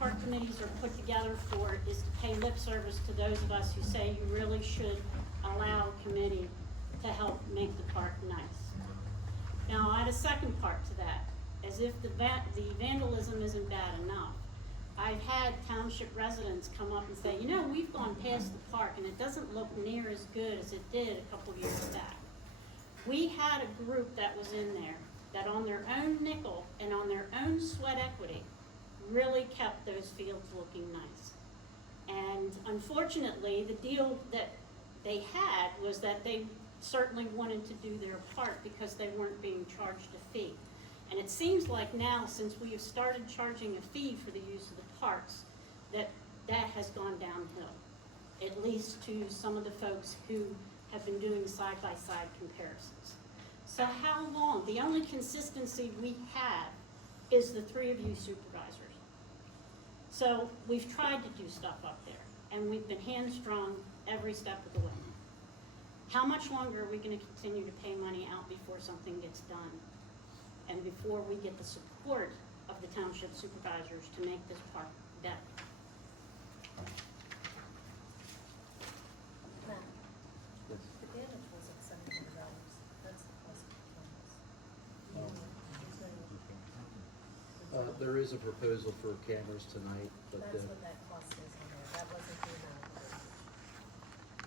park committees are put together for is to pay lip service to those of us who say you really should allow a committee to help make the park nice. Now, I had a second part to that. As if the vandalism isn't bad enough, I've had township residents come up and say, you know, we've gone past the park and it doesn't look near as good as it did a couple years back. We had a group that was in there that on their own nickel and on their own sweat equity really kept those fields looking nice. And unfortunately, the deal that they had was that they certainly wanted to do their part because they weren't being charged a fee. And it seems like now, since we have started charging a fee for the use of the parks, that has gone downhill, at least to some of the folks who have been doing side-by-side comparisons. So how long? The only consistency we have is the three of you supervisors. So we've tried to do stuff up there, and we've been hamstrung every step of the way. How much longer are we going to continue to pay money out before something gets done? And before we get the support of the township supervisors to make this park better? Matt, Yes. the damage wasn't $700. That's the cost of cameras. There is a proposal for cameras tonight, but That's what that cost is on there. That wasn't the amount of damage.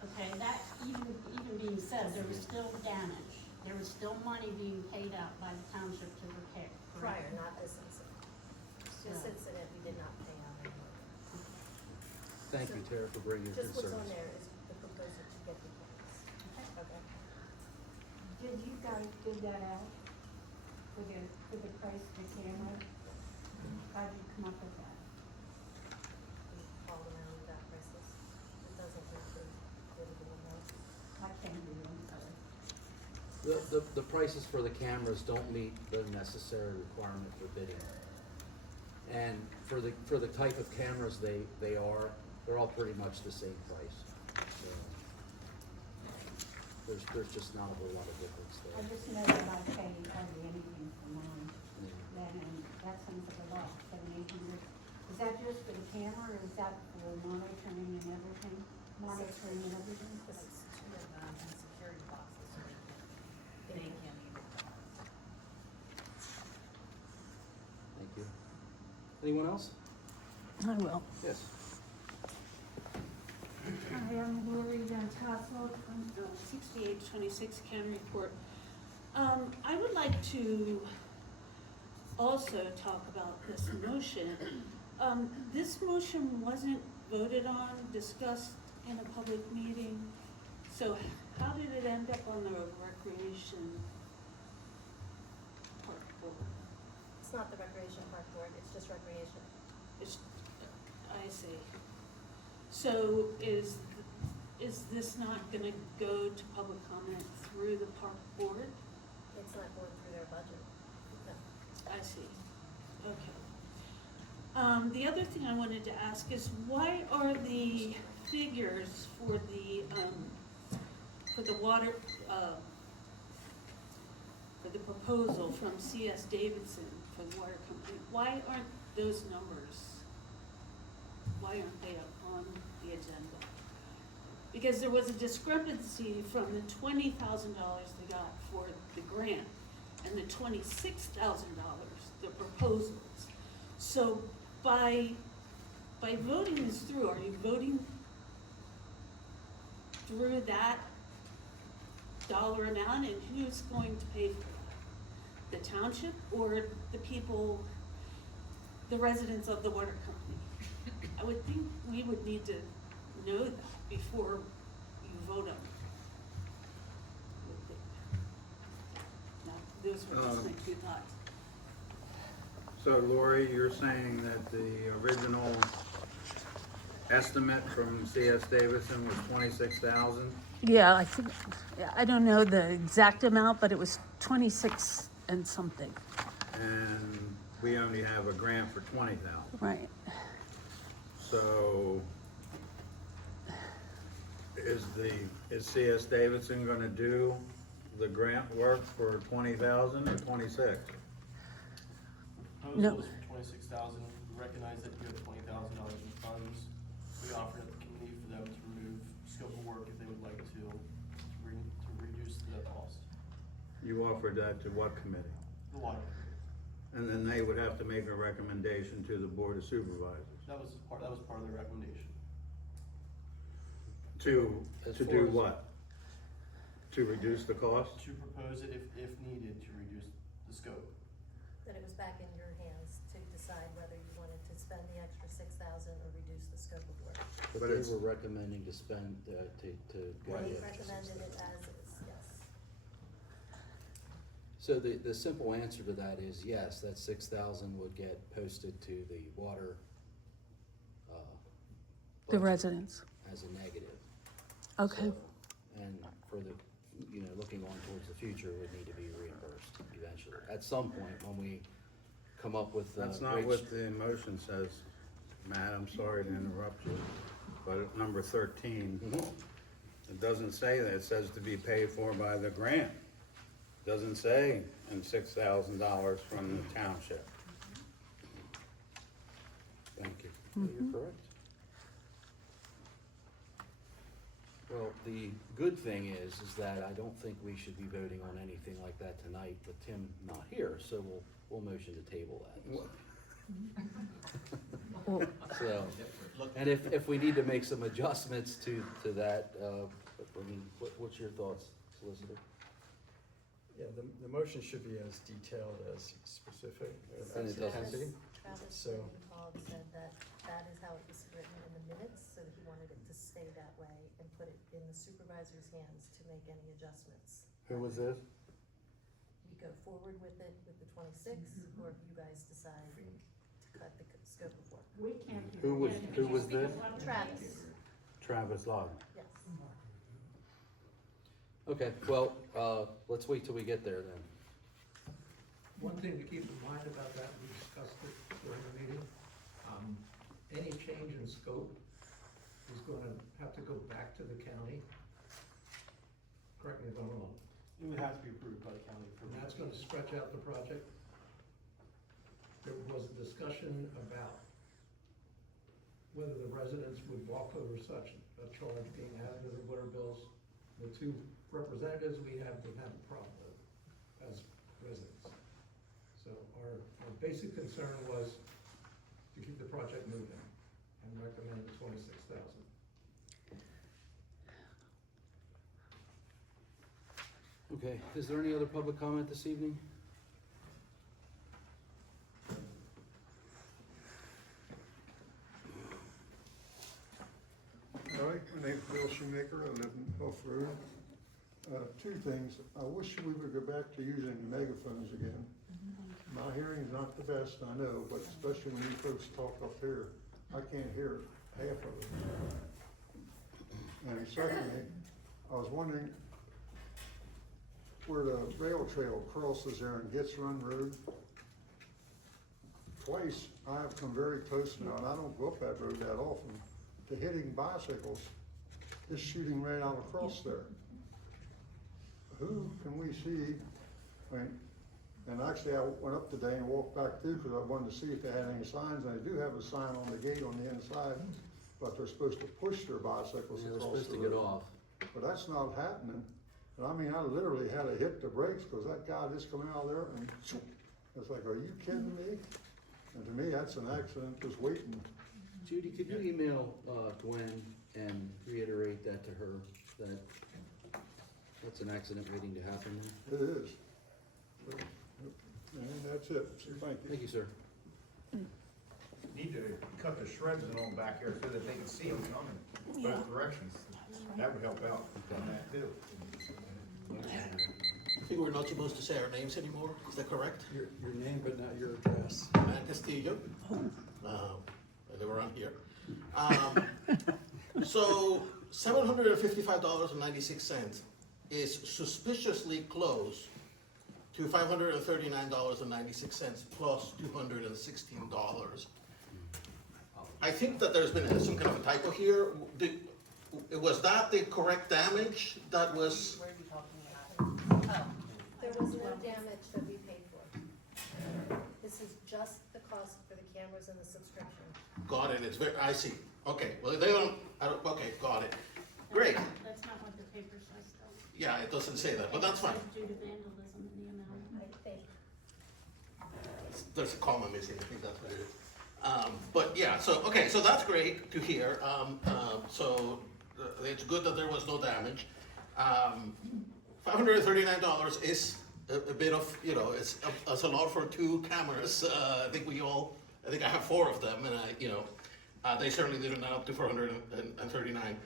Okay, that even being said, there was still damage. There was still money being paid out by the township to repair. Prior, not this incident. This So- incident, we did not pay out any money. thank you, Tara, for bringing your Just what's on concerns. there is the proposal to get the cameras. Okay. Did you guys dig that out for the price of the camera? How did you come up with that? We called around and got prices. It doesn't include livable amounts. I can't do it, I'm sorry. The prices for the cameras don't meet the necessary requirement for bidding. And for the type of cameras they're all pretty much the same price. So, there's just not a whole lot of difference I there. just know that I pay hardly anything for mine, Yeah. then, and that sounds like a lot, $700-800. Is that just for the camera, or is that for monitoring and everything? Monitoring and everything? It's two of them and security boxes, so they can't even. Thank you. Anyone else? I will. Yes. Hi, I'm Lori Van Tassel. 6826 County Report. I would like to also talk about this motion. This motion wasn't voted on, discussed in a public meeting. So how did it end up on the recreation park board? It's not the recreation park board, it's just recreation. It's, I see. So is this not gonna go to public comment through the park board? It's not going through their budget. No. I see. Okay. The other thing I wanted to ask is why are the figures for the water, for the proposal from C.S. Davidson for the water company, why aren't those numbers, why aren't they up on the agenda? Because there was a discrepancy from the $20,000 they got for the grant and the $26,000, the proposals. So by voting this through, are you voting through that dollar amount, and who's going to pay for that? The township or the people, the residents of the water company? I would think we would need to know that before you vote on it. Now, those were just my two thoughts. So Lori, you're saying that the original estimate from C.S. Davidson was 26,000? Yeah, I think, I don't know the exact amount, but it was 26 and something. And we only have a grant for 20,000. Right. So is C.S. Davidson gonna do the grant work for 20,000 or 26? No. Proposal was for 26,000, we recognize that you have $20,000 funds, we offer at the committee for them to remove scope of work if they would like to reduce the cost. You offered that to what committee? The water, And then they would have to make a recommendation to the Board of Supervisors that was part of the recommendation. As to far do as- what? To reduce the cost? To propose it if needed to reduce the scope. That it was back in your hands to decide whether you wanted to spend the extra 6,000 or reduce the scope of work. But But they it's- were recommending to spend, to go They the extra recommended it 6,000. as is, yes. So the simple answer to that is yes, that 6,000 would get posted to the water, The budget residents. as a negative. Okay. So, and for the, looking on towards the future, would need to be reimbursed eventually, at some point when we come up with. That's not rates- what the motion says, Matt, I'm sorry to interrupt you, but at number 13, Mhm. it doesn't say that, it says to be paid for by the grant. Doesn't say and $6,000 from the township. Thank you. You're correct. Well, the good thing is that I don't think we should be voting on anything like that tonight with Tim not here, so we'll motion to table that. Well, So, and if we need to make some adjustments to that, what's your thoughts, Solicitor? Yeah, the motion should be as detailed as specific And as it it doesn't. can be. Travis So- when he called said that that is how it was written in the minutes, so that he wanted it to stay that way and put it in the supervisor's hands to make any adjustments. Who was this? We go forward with it with the 26, or if you guys decide to cut the scope of work. We can't do. Who was, Yeah, who was this? Travis, Travis Lawton. yes. Okay, well, let's wait till we get there then. One thing to keep in mind about that, we discussed it during the meeting, any change in scope is gonna have to go back to the county. Correct me if I'm wrong, It would have to be approved by the county for. and that's gonna stretch out the project. There was a discussion about whether the residents would walk over such a charge being added to the water bills. The two representatives we have didn't have a problem with it as residents. So our basic concern was to keep the project moving and recommend the 26,000. Okay, is there any other public comment this evening? All right, my name's Bill Shoemaker, I live in Huff Road. Two things, I wish we would go back to using megaphones again. My hearing's not the best, I know, but especially when you folks talk up here, I can't hear half of it. And secondly, I was wondering where the rail trail crosses there and Gets Run Road. Twice, I have come very close now, and I don't go up that road that often, to hitting bicycles, just shooting right out across there. Who can we see, I mean, and actually I went up today and walked back through because I wanted to see if they had any signs, and they do have a sign on the gate on the inside, but they're supposed to push their bicycles They're across supposed the to get road. off. But that's not happening, and I mean, I literally had to hit the brakes because that guy just come out there and it's like, are you kidding me? And to me, that's an accident just waiting. Judy, could you email Gwen and reiterate that to her, that that's an accident waiting to happen there? It is. And that's it, so thank you. Thank you, sir. Need to cut the shrubs and all back here so that they can see them coming both directions. That would help out on that too. I think we're not supposed to say our names anymore, is that correct? Your name, but not your address. Matt Castillo, I live around here. So $755.96 is suspiciously close to $539.96 plus $216. I think that there's been some kind of a typo here. Was that the correct damage that was? Where are you talking about? There was no damage that we paid for. This is just the cost for the cameras and the subscription. Got it is, I see, okay, well, they don't, okay, got it, great, That's not what the paper says though. yeah, it doesn't say that, but that's fine. Due to vandalism in the amount. There's a comma missing, I think that's what it is. But yeah, so, okay, so that's great to hear, so it's good that there was no damage. $539 is a bit of, you know, it's a lot for 2 cameras. I think I have 4 of them, and they certainly didn't add up to 439.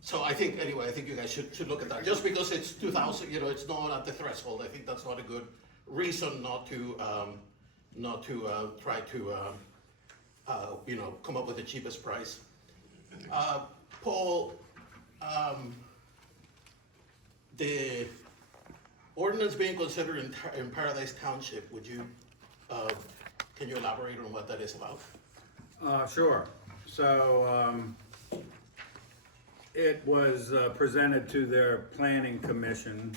So I think, anyway, I think you guys should look at that. Just because it's 2,000, you know, it's not at the threshold. I think that's not a good reason not to try to, you know, come up with the cheapest price. Paul, the ordinance being considered in Paradise Township, would you, can you elaborate on what that is about? Sure. So, it was presented to their planning commission,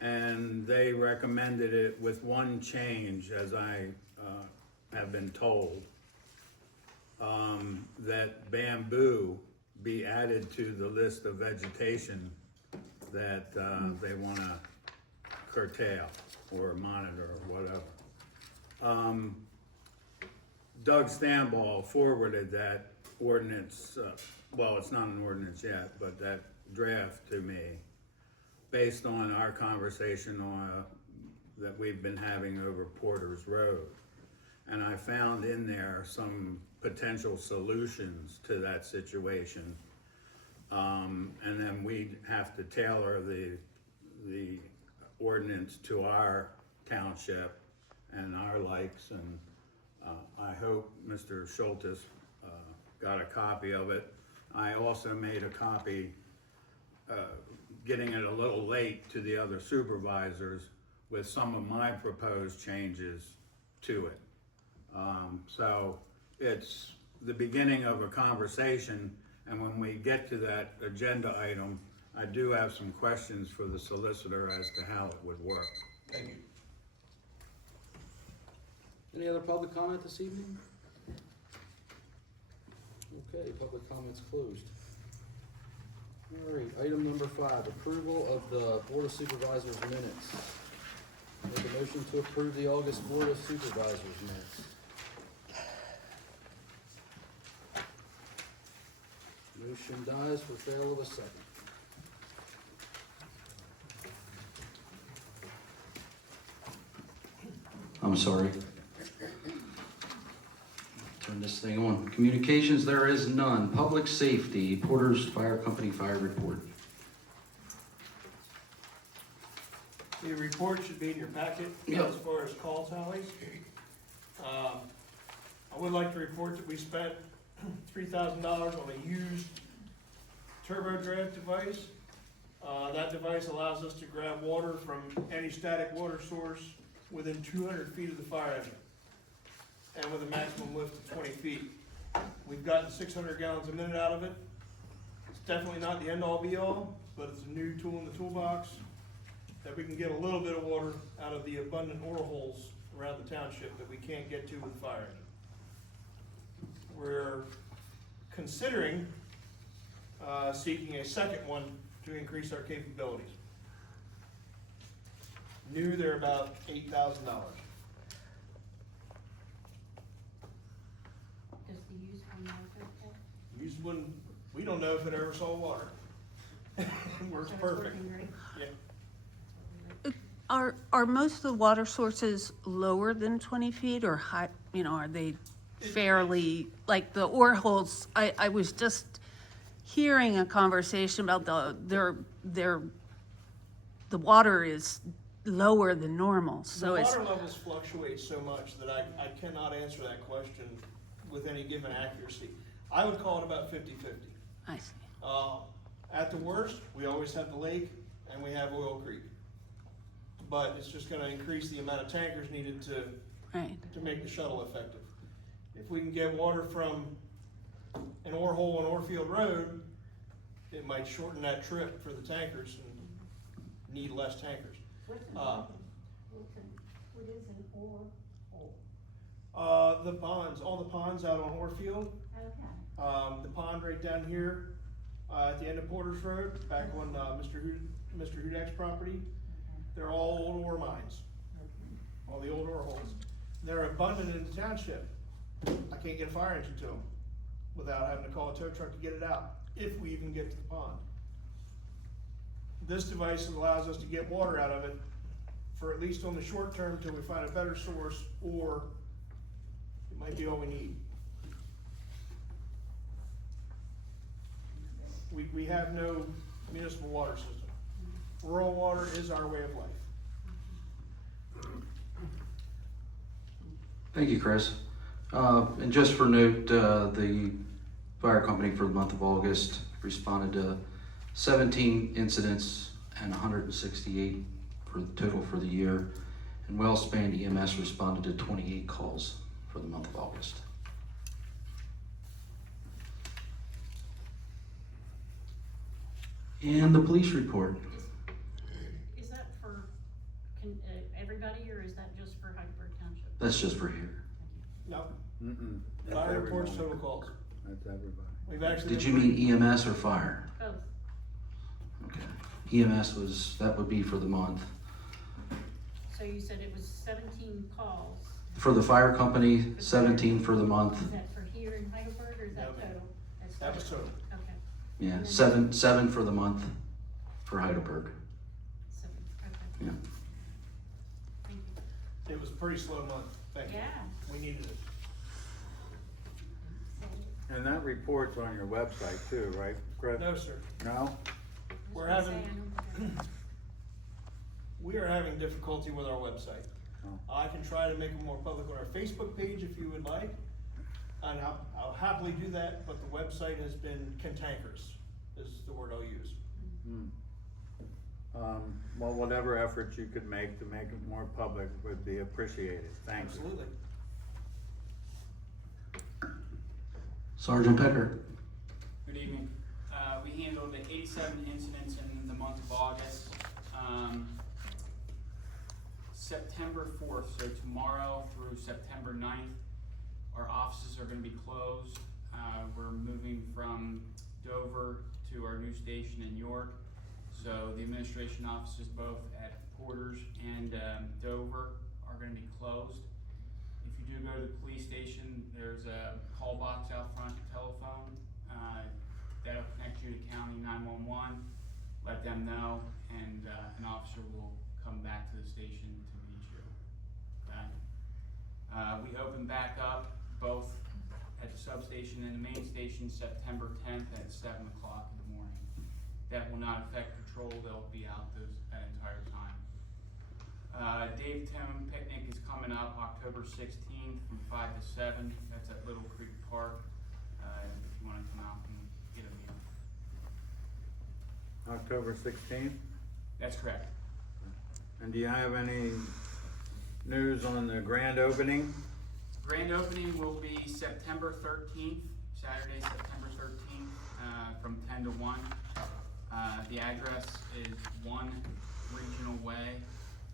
and they recommended it with one change, as I have been told, that bamboo be added to the list of vegetation that they want to curtail or monitor or whatever. Doug Stanball forwarded that ordinance, well, it's not an ordinance yet, but that draft to me, based on our conversation that we've been having over Porter's Road. And I found in there some potential solutions to that situation. And then we'd have to tailor the ordinance to our township and our likes, and I hope Mr. Schultes got a copy of it. I also made a copy, getting it a little late to the other supervisors with some of my proposed changes to it. So it's the beginning of a conversation, and when we get to that agenda item, I do have some questions for the solicitor as to how it would work. Thank you. Any other public comment this evening? Okay, public comment's closed. All right, item number 5, approval of the Board of Supervisors minutes. Make a motion to approve the August Board of Supervisors minutes. Motion dies for fail of a second. I'm sorry. Turn this thing on. Communications, there is none. Public safety, Porter's Fire Company fire report. The report should be in your packet Yep. as far as call tallies. I would like to report that we spent $3,000 on a used turbo drive device. That device allows us to grab water from any static water source within 200 feet of the fire hydrant, and with a maximum lift of 20 feet. We've gotten 600 gallons a minute out of it. It's definitely not the end-all be-all, but it's a new tool in the toolbox that we can get a little bit of water out of the abundant ore holes around the township that we can't get to with the fire hydrant. We're considering seeking a second one to increase our capabilities. New, they're about $8,000. Does the used one work okay? Used one, we don't know if it ever saw water. It works So it's perfect. working great? Yeah. Are most of the water sources lower than 20 feet or high, are they fairly, like the ore holes? I was just hearing a conversation about the water is lower than normal, so The it's, water levels fluctuate so much that I cannot answer that question with any given accuracy. I would call it about 50-50. I see. At the worst, we always have the lake and we have Oil Creek. But it's just gonna increase the amount of tankers needed to Right. make the shuttle effective. If we can get water from an ore hole on Orefield Road, it might shorten that trip for the tankers and need less tankers. What's an Uh, what is an ore hole? The ponds, all the ponds out on Orfield, Okay. the pond right down here, at the end of Porter's Road, back on, Mr. Hudak's property, they're all old ore mines, all the old ore holes. They're abundant in the township. I can't get a fire engine to them without having to call a tow truck to get it out, if we even get to the pond. This device allows us to get water out of it for at least on the short term till we find a better source, or it might be all we need. We have no municipal water system. Rural water is our way of life. Thank you, Chris. And just for note, the fire company for the month of August responded to 17 incidents and 168 for the total for the year. And Wellspan EMS responded to 28 calls for the month of August. And the police report. Is that for, everybody, or is that just for Heidelberg Township? That's just for here. No, Mm-mm. That's fire reports, everybody. total calls. That's everybody. We've actually. Did you mean EMS or fire? Both. Okay. EMS was, that would be for the month. So you said it was 17 calls. For the fire company, 17 for the month. Is that for here in Heidelberg, or is that No, ma'am. total? That's That was total. Okay, Yeah, seven for the month for Heidelberg. 7, okay. Yeah. Thank you. It was a pretty slow month, thank you. Yeah. We needed it. And that report's on your website too, right, Chris? No, sir. No? We're I was having, gonna say, I don't think I- we are having difficulty with our website. Oh. I can try to make it more public on our Facebook page if you would like, and I'll happily do that, but the website has been cantankerous, is the word I'll use. Hmm. Well, whatever efforts you could make to make it more public would be appreciated. Thank you. Absolutely. Sergeant Pecker. Good evening. We handled the 87 incidents in the month of August. September 4th, so tomorrow through September 9th, our offices are going to be closed. We're moving from Dover to our new station in York. So the administration offices both at Porters and Dover are going to be closed. If you do go to the police station, there's a call box out front, telephone. That'll connect you to County 911. Let them know, and an officer will come back to the station to meet you. Okay? We open back up both at the substation and the main station September 10th at 7 o'clock in the morning. That will not affect patrol, they'll be out that entire time. Dave Tone Picnic is coming up October 16th from 5 to 7. That's at Little Creek Park. If you want to come out and get a meal. October 16th? That's correct. And do you have any news on the grand opening? Grand opening will be September 13th, Saturday, September 13th, from 10 to 1. The address is 1 Regional Way,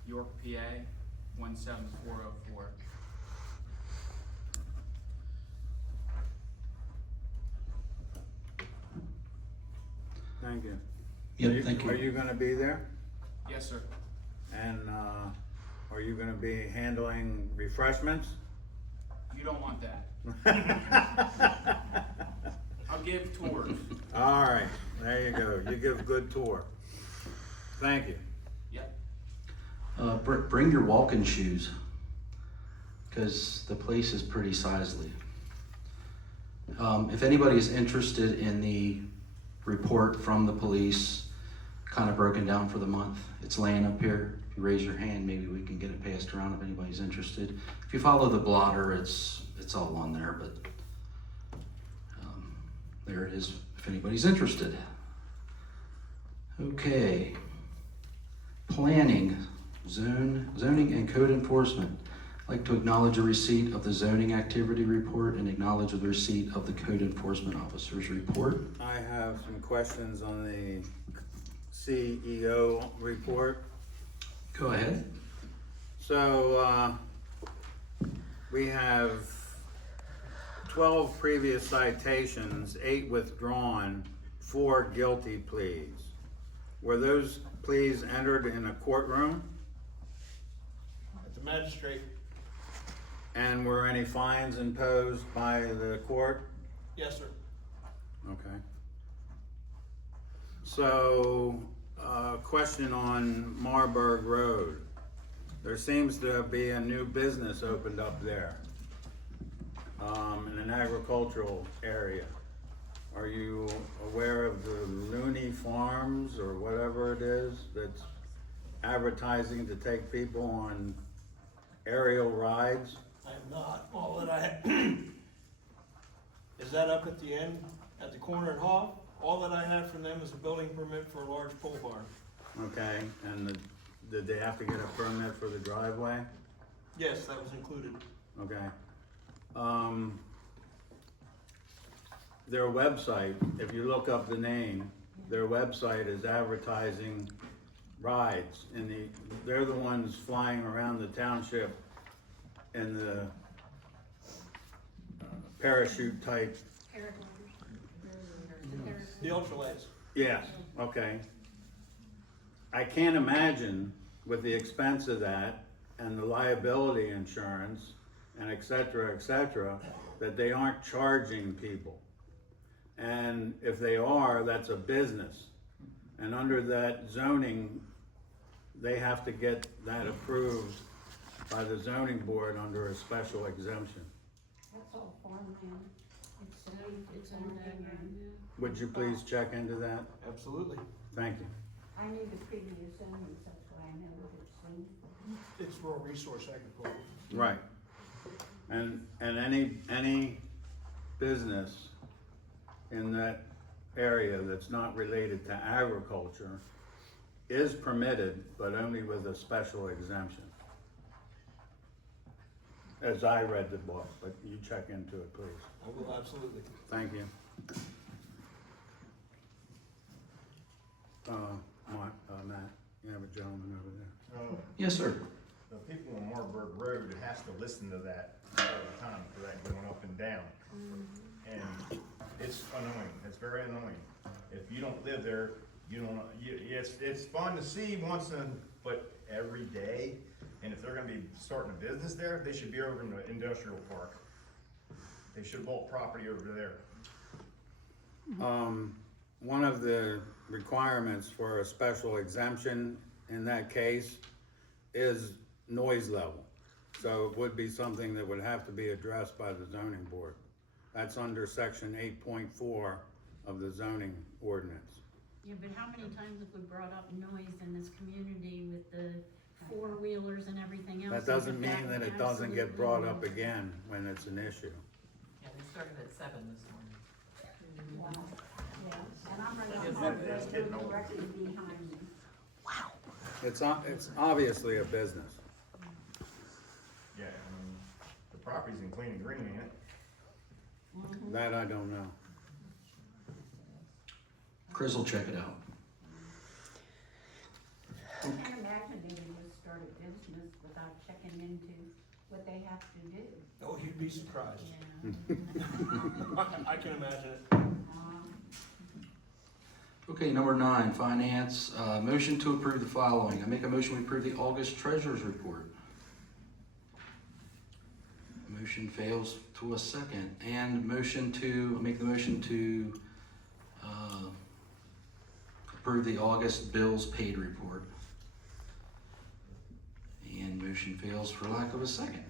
York, PA, 17404. Thank you. Yep, thank you. Are you gonna be there? Yes, sir. And, are you gonna be handling refreshments? You don't want that. I'll give tours. All right, there you go. You give a good tour. Thank you. Yep. Bring your walking shoes, because the place is pretty sizely. If anybody is interested in the report from the police, kind of broken down for the month, it's laying up here. If you raise your hand, maybe we can get it passed around if anybody's interested. If you follow the blotter, it's all on there, but there it is if anybody's interested. Okay. Planning, zoning and code enforcement. I'd like to acknowledge a receipt of the zoning activity report and acknowledge the receipt of the code enforcement officer's report. I have some questions on the CEO report. Go ahead. So, we have 12 previous citations, 8 withdrawn, 4 guilty pleas. Were those pleas entered in a courtroom? At the magistrate, And were any fines imposed by the court? yes, sir. Okay. So, question on Marburg Road. There seems to be a new business opened up there, in an agricultural area. Are you aware of the Looney Farms or whatever it is that's advertising to take people on aerial rides? I am not. All that I, is that up at the end, at the corner at Hall? All that I have from them is a building permit for a large pole barn. Okay, and did they have to get a permit for the driveway? Yes, that was included. Okay. Their website, if you look up the name, their website is advertising rides, and they're the ones flying around the township in the parachute type. The ultralights. Yes, okay. I can't imagine with the expense of that and the liability insurance and et cetera, that they aren't charging people. And if they are, that's a business. And under that zoning, they have to get that approved by the zoning board under a special exemption. That's all farmland. It's farmland. Would you please check into that? Absolutely. Thank you. I knew the previous owners, that's why I know what it's in. It's rural resource agriculture. Right. And any business in that area that's not related to agriculture is permitted, but only with a special exemption. As I read the book, but you check into it, please. I will, absolutely. Thank you. Matt, you have a gentleman over there. Yes, sir. The people on Marburg Road has to listen to that all the time for that going up and down. And it's annoying, it's very annoying. If you don't live there, you don't, it's fun to see once in, but every day. And if they're gonna be starting a business there, they should be over in the industrial park. They should have bought property over there. One of the requirements for a special exemption in that case is noise level. So it would be something that would have to be addressed by the zoning board. That's under section 8.4 of the zoning ordinance. Yeah, but how many times have we brought up noise in this community with the four-wheelers and everything else? That doesn't Isn't mean that it doesn't get absolutely- brought up again when it's an issue. Yeah, they started at 7 this morning. Wow. Yeah, and I'm right on Marburg Road directly behind me. It's obviously a business. Yeah, I mean, the property's in clean and green, ain't it? That I don't know. Chris will check it out. I can't imagine they would just start a business without checking into what they have to do. Oh, you'd be surprised. Yeah. I can imagine it. Okay, number 9, finance. Motion to approve the following. I make a motion we approve the August treasurer's report. Motion fails to a second. And make the motion to approve the August bills paid report. And motion fails for lack of a second.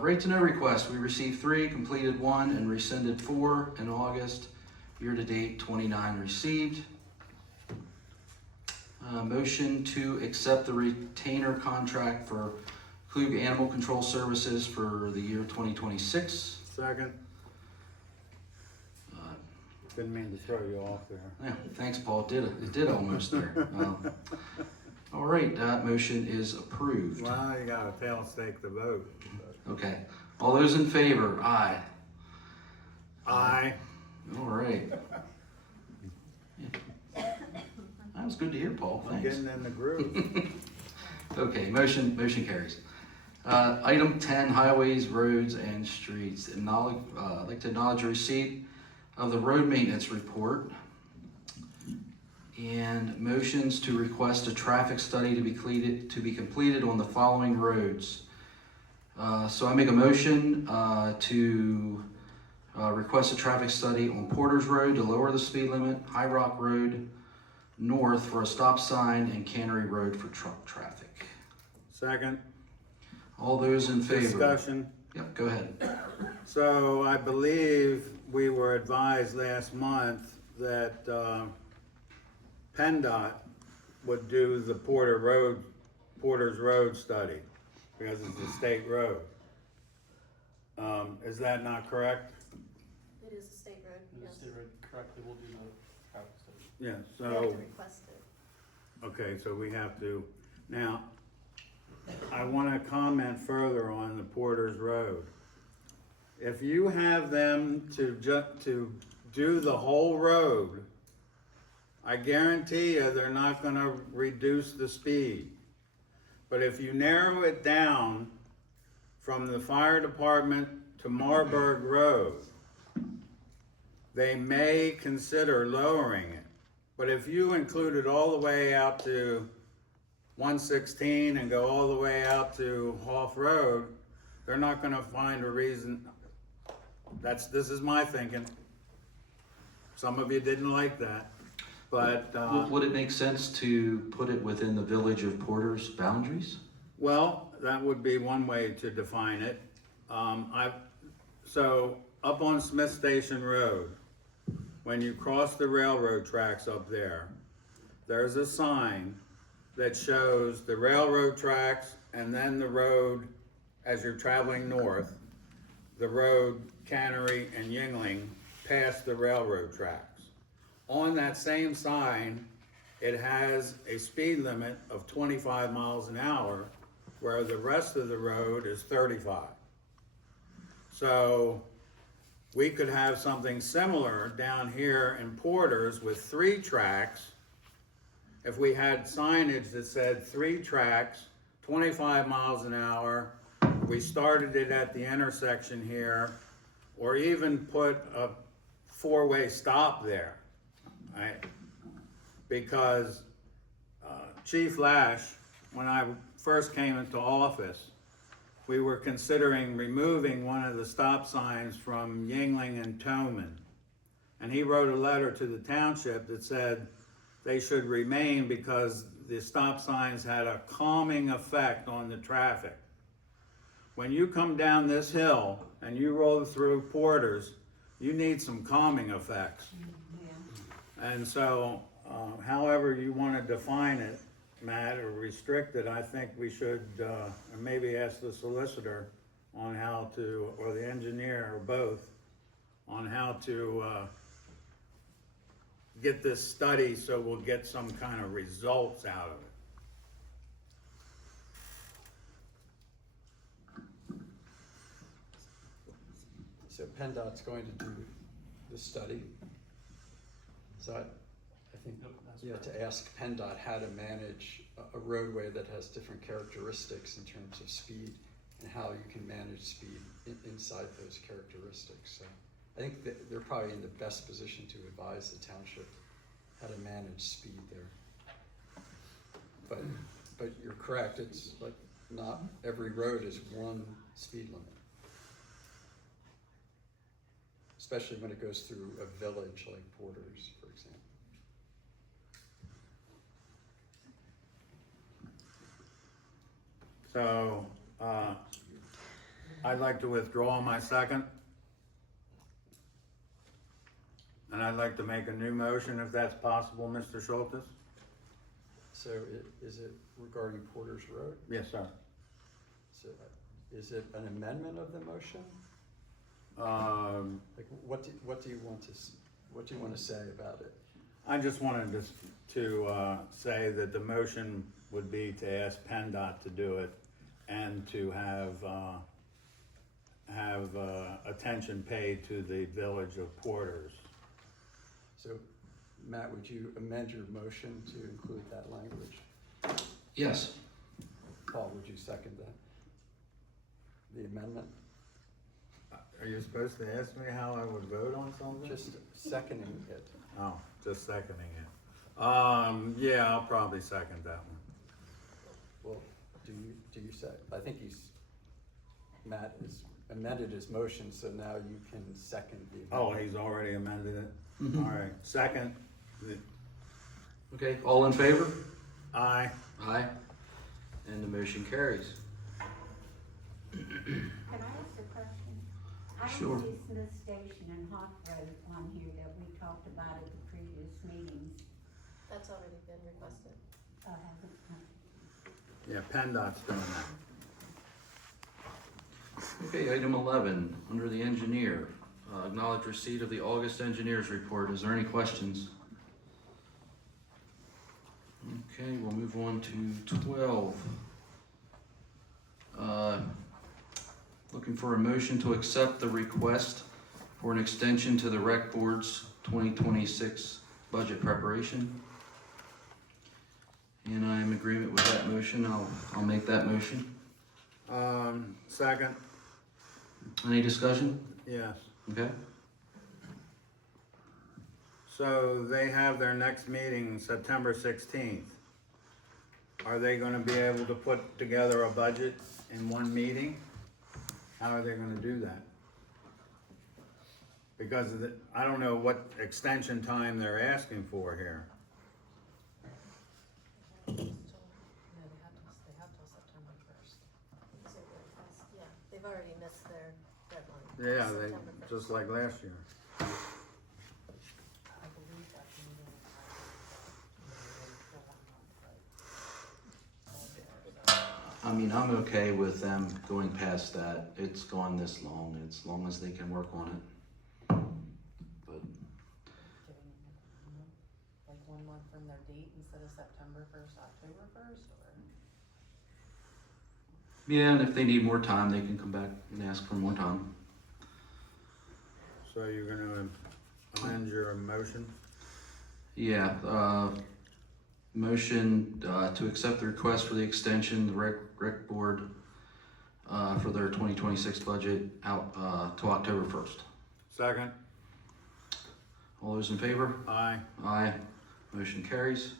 Right to know request. We received 3, completed 1, and rescinded 4 in August. Year-to-date, 29 received. Motion to accept the retainer contract for Klug Animal Control Services for the year 2026. Second. Didn't mean to throw you off there. Yeah, thanks, Paul. It did almost there. All right, that motion is approved. Well, you got a tail stake to vote. Okay. All those in favor? Aye. Aye. All right. That was good to hear, Paul. I'm Thanks. getting in the groove. Okay, motion carries. Item 10, highways, roads, and streets. I'd like to acknowledge receipt of the road maintenance report and motions to request a traffic study to be completed on the following roads. So I make a motion to request a traffic study on Porter's Road to lower the speed limit, High Rock Road north for a stop sign, and Cannery Road for truck traffic. Second. All those in favor? Discussion. Yep, go ahead. So I believe we were advised last month that PennDOT would do the Porter's Road study because it's a state road. Is that not correct? It is a state road, yes. State road, correct, they will do the traffic study. Yeah, We have so, to request it. okay, so we have to, now, I wanna comment further on the Porter's Road. If you have them to do the whole road, I guarantee you they're not gonna reduce the speed. But if you narrow it down from the fire department to Marburg Road, they may consider lowering it. But if you include it all the way out to 116 and go all the way out to Hoff Road, they're not gonna find a reason. This is my thinking. Some of you didn't like that, but, Would it make sense to put it within the village of Porter's boundaries? well, that would be one way to define it. So up on Smith Station Road, when you cross the railroad tracks up there, there's a sign that shows the railroad tracks and then the road as you're traveling north, the road Cannery and Yingling past the railroad tracks. On that same sign, it has a speed limit of 25 miles an hour, where the rest of the road is 35. So we could have something similar down here in Porter's with 3 tracks. If we had signage that said 3 tracks, 25 miles an hour, we started it at the intersection here, or even put a 4-way stop there, right? Because Chief Lash, when I first came into office, we were considering removing one of the stop signs from Yingling and Toman. And he wrote a letter to the township that said they should remain because the stop signs had a calming effect on the traffic. When you come down this hill and you roll through Porter's, you need some calming effects. And so, however you want to define it, Matt, or restrict it, I think we should maybe ask the solicitor on how to, or the engineer, or both, on how to get this study so we'll get some kind of results out of it. So PennDOT's going to do the study. So I think you have to ask PennDOT how to manage a roadway that has different characteristics in terms of speed and how you can manage speed inside those characteristics. So I think that they're probably in the best position to advise the township how to manage speed there. But you're correct, it's like not every road is one speed limit. Especially when it goes through a village like Porter's, for example. So, I'd like to withdraw my second. And I'd like to make a new motion if that's possible, Mr. Schultes. So is it regarding Porter's Road? Yes, sir. So is it an amendment of the motion? Um, Like, what do you want to say about it? I just wanted to say that the motion would be to ask PennDOT to do it and to have attention paid to the village of Porter's. So, Matt, would you amend your motion to include that language? Yes. Paul, would you second that? the amendment? Are you supposed to ask me how I would vote on something? Just seconding it. Oh, just seconding it. Yeah, I'll probably second that one. Well, do you say, I think Matt has amended his motion, so now you can second the Oh, amendment. he's already amended it? Mhm. All right, second. Okay, all in favor? Aye. Aye. And the motion carries. Can I ask a question? I Sure. don't see Smith Station and Hawk Road on here that we talked about at the previous meetings. That's already been requested. Hasn't, Yeah, PennDOT's doing that. Okay, item 11, under the engineer. Acknowledge receipt of the August engineers report. Is there any questions? Okay, we'll move on to 12. Looking for a motion to accept the request for an extension to the Rec Board's 2026 budget preparation. And I am in agreement with that motion. I'll make that motion. Second, Any discussion? yes. Okay. So they have their next meeting September 16th. Are they gonna be able to put together a budget in one meeting? How are they gonna do that? Because I don't know what extension time they're asking for here. No, they have till September 1st. So, yeah, they've already missed their deadline. Yeah, September 1st. just like last year. I believe that meeting is for 1 month, I mean, I'm okay with them going past that. It's gone this long, as long as they can work on it. But, giving them, like 1 month from their date instead of September 1st, October 1st, or? yeah, and if they need more time, they can come back and ask for more time. So you're gonna amend your motion? Yeah, motion, to accept the request for the extension, the rec board, for their 2026 budget out, to October 1st. Second? All those in favor? Aye. Aye. Motion carries.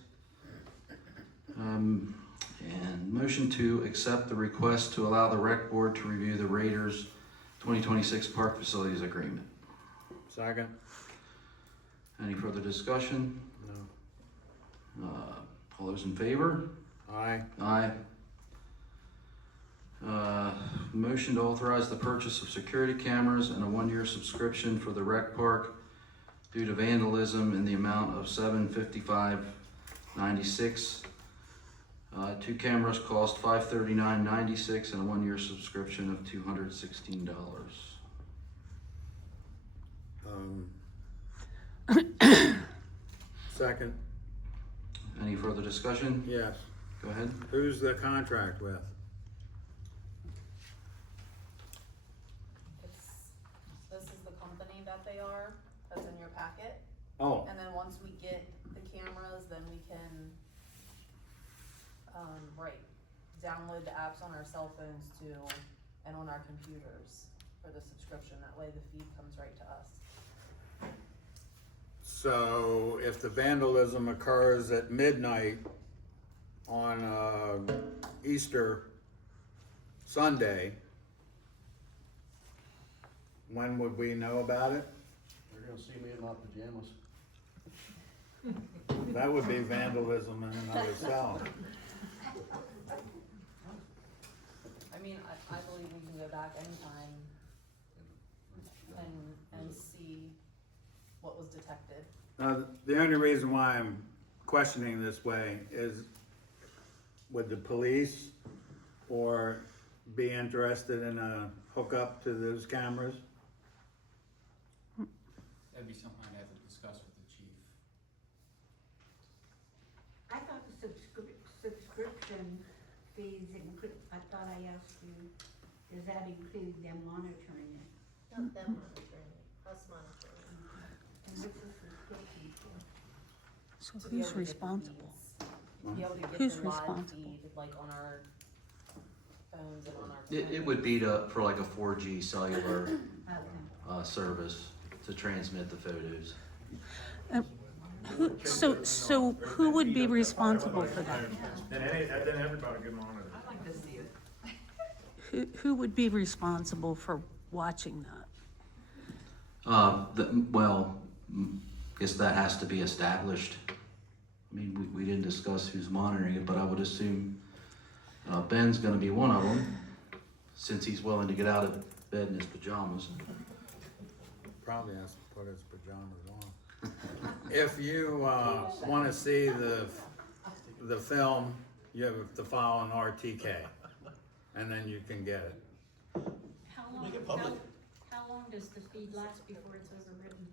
And motion to accept the request to allow the rec board to review the Raiders 2026 park facilities agreement. Second? Any further discussion? No. All those in favor? Aye. Aye. Motion to authorize the purchase of security cameras and a 1-year subscription for the rec park due to vandalism in the amount of $755.96. 2 cameras cost $539.96 and a 1-year subscription of $216. Second? Any further discussion? Yes. Go ahead. Who's the contract with? This is the company that they are, that's in your packet. Oh, And then once we get the cameras, then we can, download the apps on our cell phones too, and on our computers for the subscription, that way the feed comes right to us. so if the vandalism occurs at midnight on Easter Sunday, when would we know about it? You're gonna see me in my pajamas. That would be vandalism in and of itself. I mean, I believe we can go back anytime and see what was detected. The only reason why I'm questioning this way is, would the police or be interested in a hookup to those cameras? That'd be something I'd have to discuss with the chief. I thought the subscription fees include, I thought I asked you, does that include them monitoring it? Not them monitoring it, us monitoring it. And what's the subscription for? So To be able who's to get the responsible? feeds. To be able to get Who's the live responsible? feed, like on our phones and on our. It would be for like a 4G cellular, Okay. service to transmit the photos. So who would be responsible for that? Then everybody could monitor. I'd like to see it. Who would be responsible for watching that? Well, guess that has to be established. I mean, we didn't discuss who's monitoring it, but I would assume Ben's gonna be one of them, since he's willing to get out of bed in his pajamas. Probably has to put his pajamas on. If you, wanna see the film, you have to file an RTK, and then you can get it. How long, Make it public. how long does the feed last before it's overwritten?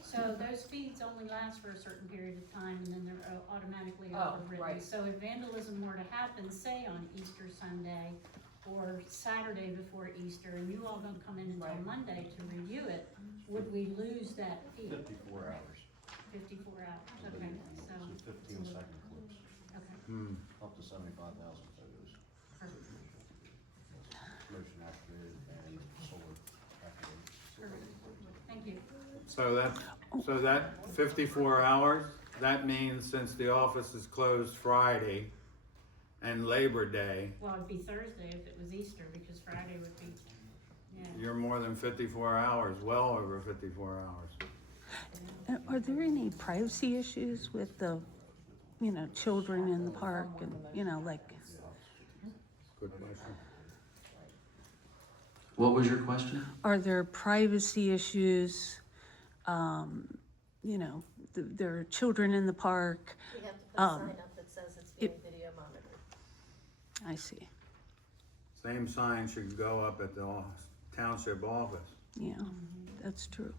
So those feeds only last for a certain period of time and then they're automatically Oh, overwritten. right. So if vandalism were to happen, say on Easter Sunday or Saturday before Easter, and you all don't come in until Right. Monday to review it, would we lose that feed? 54 hours, 54 hours, okay, so. so 15-second clips, Okay, up to 75,000 photos. perfect, Motion activated and solar activated. perfect, thank you. So that 54 hours, that means since the office is closed Friday and Labor Day, Well, it'd be Thursday if it was Easter, because Friday would be, yeah. you're more than 54 hours, well over 54 hours. Are there any privacy issues with the, children in the park and, like, Good question. What was your question? are there privacy issues? There are children in the park. We have to put a sign up that says it's being video monitored. I see, Same sign should go up at the township office. yeah, that's true.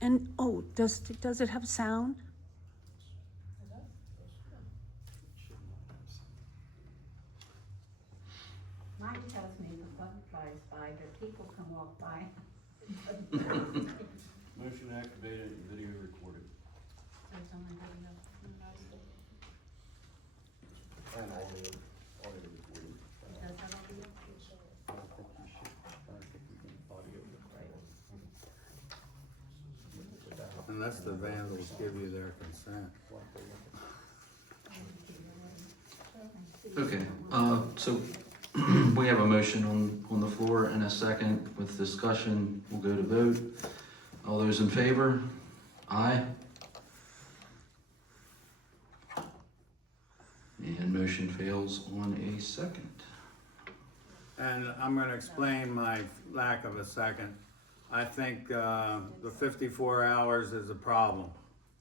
And, does it have sound? Mine tells me the button flies by, but people can walk by. Motion activated and video recorded. So it's only good enough. And audio recorded. Does that all do? I don't think you should, I don't think we can audio recorded. Unless the vandals give you their consent. Okay, so we have a motion on the floor and a second with discussion. We'll go to vote. All those in favor? Aye. And motion fails on a second. And I'm gonna explain my lack of a second. I think, the 54 hours is a problem.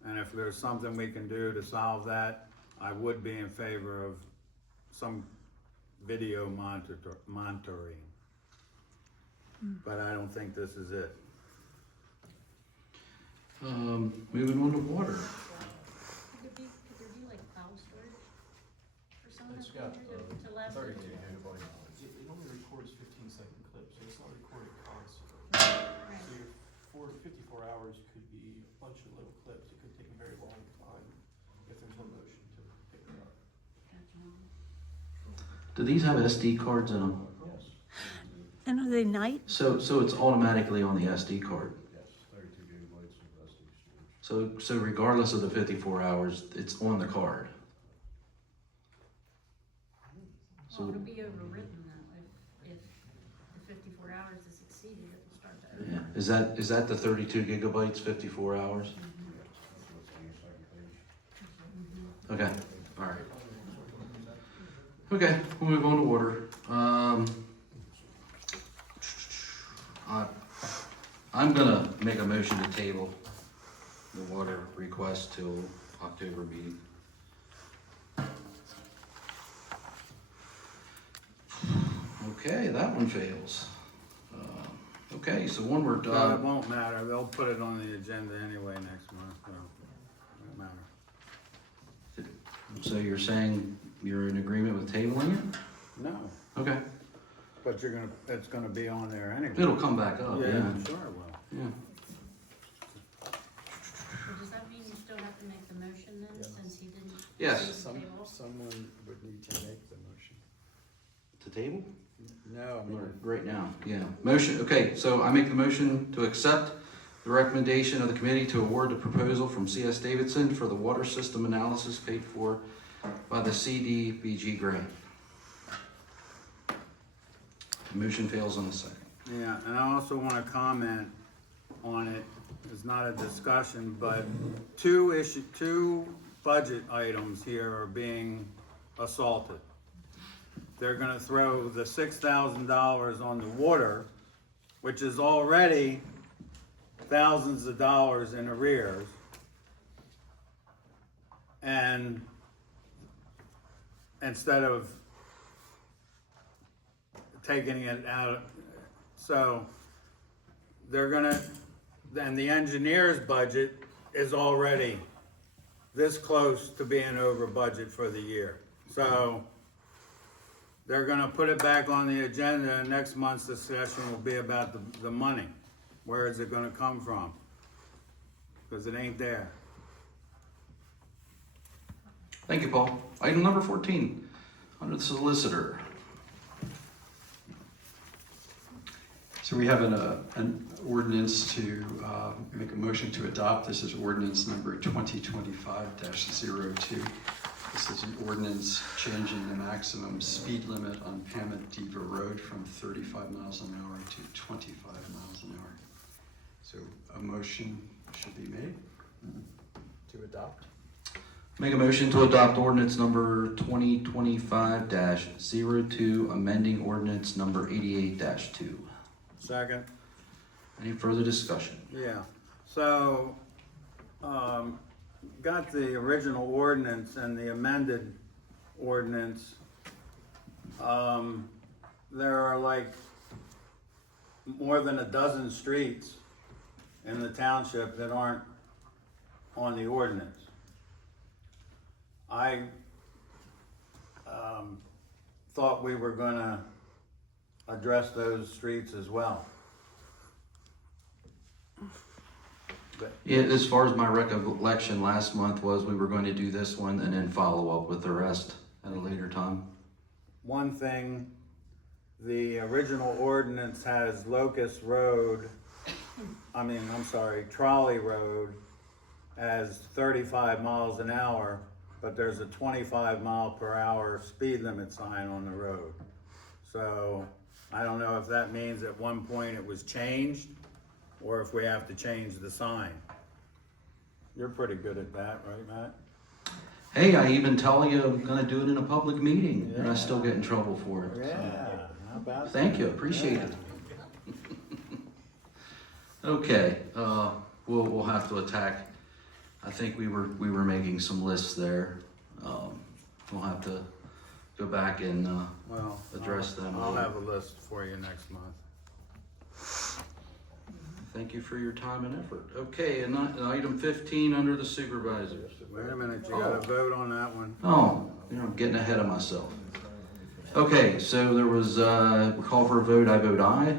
And if there's something we can do to solve that, I would be in favor of some video monitoring. But I don't think this is it. Moving on to water. Could there be like file storage for some of It's the got to last? 32 gigabytes. It only records 15-second clips, so it's not recorded constantly. Right. So your 54 hours could be a bunch of little clips. It could take a very long time if there's no motion to pick it up. Gotcha. Do these have SD cards in them? Yes, And are they night? So it's automatically on the SD card. yes, 32 gigabytes of SD storage. So regardless of the 54 hours, it's on the card. Well, it'll be overwritten though, if the 54 hours is exceeded, it will start to Yeah. overwrite. Is that the 32 gigabytes, 54 hours? That's what's on your second page. Okay, all right. Okay, we'll move on to water. I'm gonna make a motion to table the water request till October meeting. Okay, that one fails. Okay, so one more, Well, it won't matter, they'll put it on the agenda anyway next month, so it won't matter. so you're saying you're in agreement with tabling it? No, Okay, but it's gonna be on there anyway. it'll come back up, Yeah, yeah. I'm sure it will. Yeah. So does that mean you still have to make the motion then, since he didn't Yes. Someone would need to make the motion. To table? No, I mean, Right now, yeah. Motion, okay, so I make the motion to accept the recommendation of the committee to award the proposal from C.S. Davidson for the water system analysis paid for by the CDBG grant. The motion fails on the second. Yeah, and I also wanna comment on it, it's not a discussion, but two budget items here are being assaulted. They're gonna throw the $6,000 on the water, which is already thousands of dollars in arrears. And instead of taking it out, so they're gonna, and the engineer's budget is already this close to being over budget for the year. So they're gonna put it back on the agenda, and next month's discussion will be about the money. Where is it gonna come from? Because it ain't there. Thank you, Paul. Item number 14, under the solicitor. so we have an ordinance to make a motion to adopt. This is ordinance number 2025-02. This is an ordinance changing the maximum speed limit on Pamadeva Road from 35 miles an hour to 25 miles an hour. So a motion should be made to adopt. Make a motion to adopt ordinance number 2025-02, amending ordinance number 88-2. Second. Any further discussion? Yeah, so, got the original ordinance and the amended ordinance. There are like more than a dozen streets in the township that aren't on the ordinance. I, thought we were gonna address those streets as well. Yeah, as far as my recollection last month was, we were going to do this one and then follow up with the rest at a later time. One thing, the original ordinance has Trolley Road as 35 miles an hour, but there's a 25 mile per hour speed limit sign on the road. So I don't know if that means at one point it was changed or if we have to change the sign. You're pretty good at that, right, Matt? Hey, I even tell you I'm gonna do it in a public meeting, and I still get in trouble for it. Yeah, how about that? Thank you, appreciate it. Okay, we'll have to attack, I think we were making some lists there. We'll have to go back and, Well, address them. I'll have a list for you next month. Thank you for your time and effort. Okay, and item 15 under the supervisors. Wait a minute, you gotta vote on that one. Oh, I'm getting ahead of myself. Okay, so there was, call for a vote, I vote aye.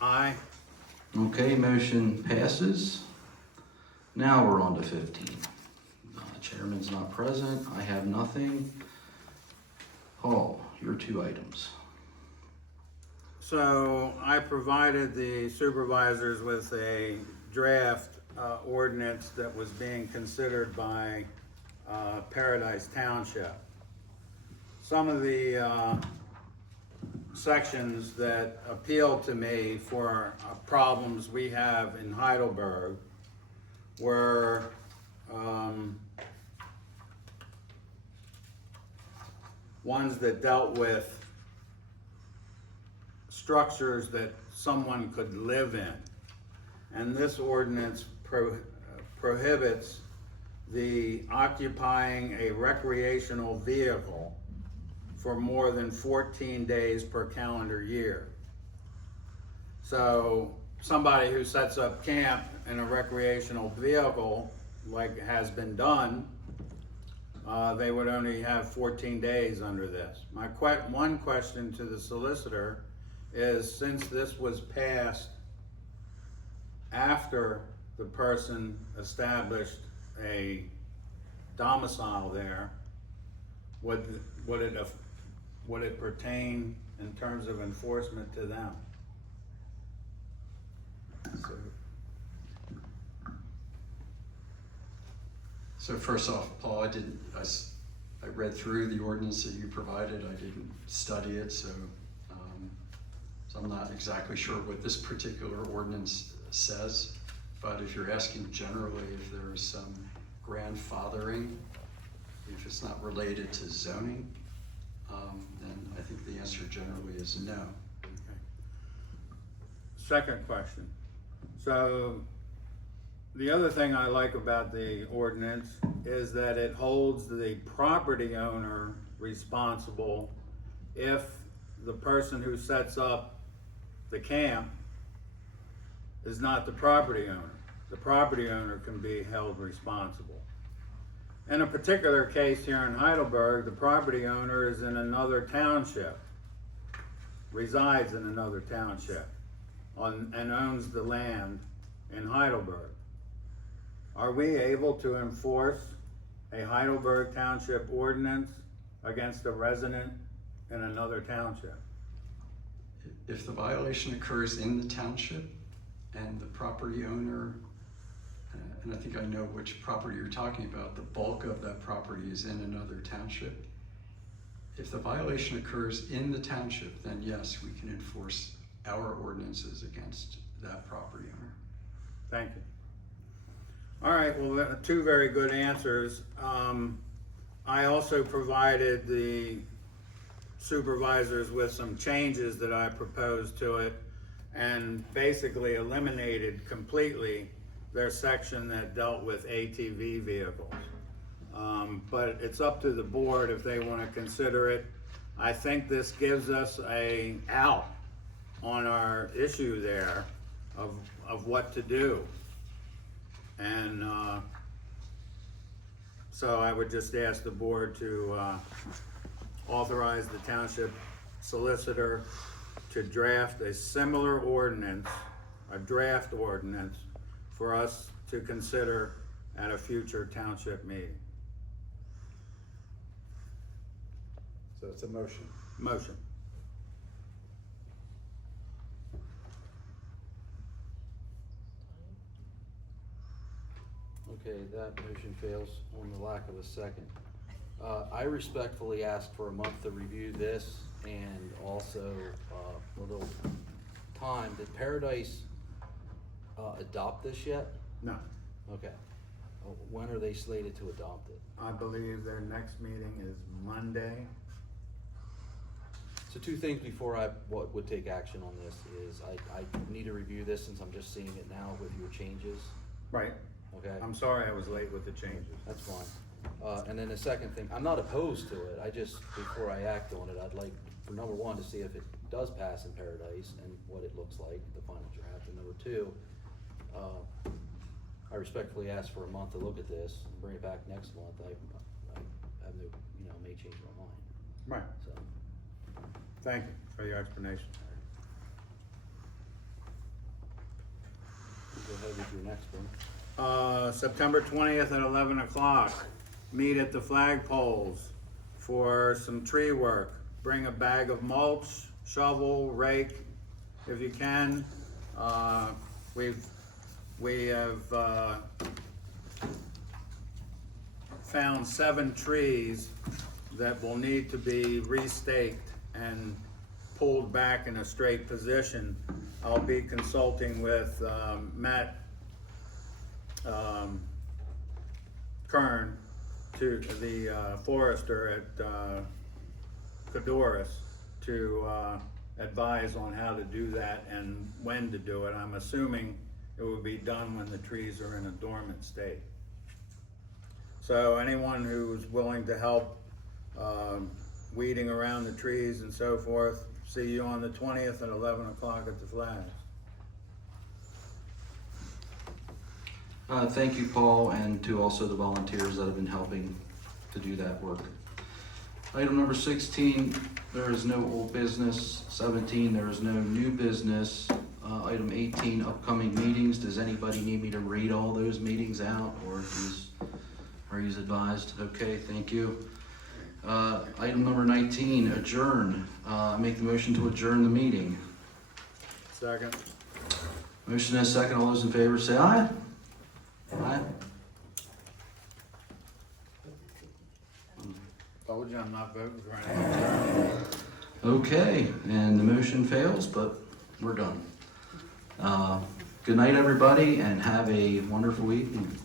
Aye. Okay, motion passes. Now we're on to 15. Chairman's not present, I have nothing. Paul, your two items. So I provided the supervisors with a draft ordinance that was being considered by Paradise Township. Some of the sections that appealed to me for problems we have in Heidelberg were ones that dealt with structures that someone could live in. And this ordinance prohibits the occupying a recreational vehicle for more than 14 days per calendar year. So somebody who sets up camp in a recreational vehicle, like has been done, they would only have 14 days under this. My one question to the solicitor is, since this was passed after the person established a domicile there, would it pertain in terms of enforcement to them? So first off, Paul, I read through the ordinance that you provided. I didn't study it, so I'm not exactly sure what this particular ordinance says. But if you're asking generally if there is some grandfathering, if it's not related to zoning, then I think the answer generally is no. Second question. So the other thing I like about the ordinance is that it holds the property owner responsible if the person who sets up the camp is not the property owner. The property owner can be held responsible. In a particular case here in Heidelberg, the property owner is in another township, resides in another township, and owns the land in Heidelberg. Are we able to enforce a Heidelberg Township ordinance against a resident in another township? If the violation occurs in the township and the property owner, and I think I know which property you're talking about, the bulk of that property is in another township. If the violation occurs in the township, then yes, we can enforce our ordinances against that property owner. Thank you. All right, well, two very good answers. I also provided the supervisors with some changes that I proposed to it and basically eliminated completely their section that dealt with ATV vehicles. But it's up to the board if they want to consider it. I think this gives us a out on our issue there of what to do. And so I would just ask the board to authorize the township solicitor to draft a similar ordinance, a draft ordinance, for us to consider at a future township meeting. So it's a motion. Motion. Okay, that motion fails on the lack of a second. I respectfully ask for a month to review this and also a little time. Did Paradise adopt this yet? No. Okay. When are they slated to adopt it? I believe their next meeting is Monday. So two things before what would take action on this is I need to review this since I'm just seeing it now with your changes. Right. Okay. I'm sorry I was late with the changes. That's fine. And then the second thing, I'm not opposed to it. I just, before I act on it, I'd like, for number one, to see if it does pass in Paradise and what it looks like, the final draft. And number two, I respectfully ask for a month to look at this and bring it back next month. I have no, may change my mind. Right. So, Thank you for your explanation. go ahead with your next one. September 20th at 11 o'clock, meet at the flagpoles for some tree work. Bring a bag of mulch, shovel, rake, if you can. We have found 7 trees that will need to be restaked and pulled back in a straight position. I'll be consulting with Matt Kern, to the forester at Cadorus, to advise on how to do that and when to do it. I'm assuming it will be done when the trees are in a dormant state. So anyone who's willing to help weeding around the trees and so forth, see you on the 20th at 11 o'clock at the flags. Thank you, Paul, and to also the volunteers that have been helping to do that work. Item number 16, there is no old business. 17, there is no new business. Item 18, upcoming meetings. Does anybody need me to read all those meetings out, or Are you advised? Okay, thank you. Item number 19, adjourn. Make the motion to adjourn the meeting. Second. Motion and a second. All those in favor say aye. Aye. Told you I'm not voting for anything. Okay, and the motion fails, but we're done. Good night, everybody, and have a wonderful evening.